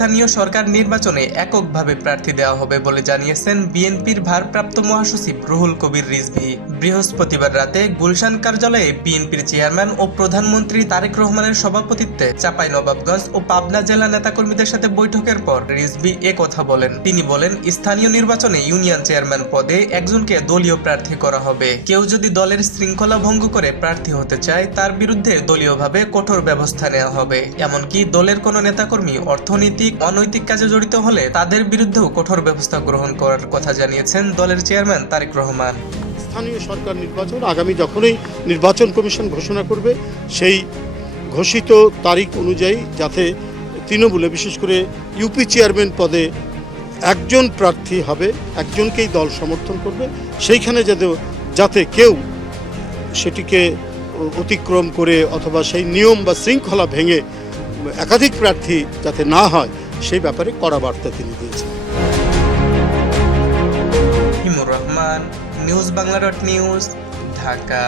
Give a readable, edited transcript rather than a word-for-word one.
স্থানীয় সরকার নির্বাচনে এককভাবে প্রার্থী দেওয়া হবে বলে জানিয়েছেন বিএনপির ভারপ্রাপ্ত মহাসচিব রুহুল কবির রিজভী। বৃহস্পতিবার রাতে গুলশান কার্যালয়ে বিএনপির চেয়ারম্যান ও প্রধানমন্ত্রী তারেক রহমানের সভাপতিত্বে চাঁপাইনবাবগঞ্জ ও পাবনা জেলা নেতাকর্মীদের সাথে বৈঠকের পর রিজভী কথা বলেন। তিনি বলেন, স্থানীয় নির্বাচনে ইউনিয়ন চেয়ারম্যান পদে একজনকে দলীয় প্রার্থী করা হবে। কেউ যদি দলের শৃঙ্খলা ভঙ্গ করে প্রার্থী হতে চায় তার বিরুদ্ধে দলীয়ভাবে কঠোর ব্যবস্থা নেওয়া হবে। এমনকি দলের কোনো নেতাকর্মী অর্থনৈতিক অনৈতিক কাজে জড়িত হলে তাদের বিরুদ্ধেও কঠোর ব্যবস্থা গ্রহণ করার কথা জানিয়েছেন দলের চেয়ারম্যান তারেক রহমান। স্থানীয় সরকার নির্বাচন আগামী যখনই নির্বাচন কমিশন ঘোষণা করবে সেই ঘোষিত তারিখ অনুযায়ী যাতে তৃণমূলে বিশেষ করে ইউপি চেয়ারম্যান পদে একজন প্রার্থী হবে, একজনকেই দল সমর্থন করবে, সেইখানে যাতে কেউ সেটিকে অতিক্রম করে অথবা সেই নিয়ম বা শৃঙ্খলা ভেঙে একাধিক প্রার্থী যাতে না হয় সেই ব্যাপারে কড়া বার্তা তিনি দিয়েছেন। হিমুর রহমান, নিউজ বাংলা .নিউজ, ঢাকা।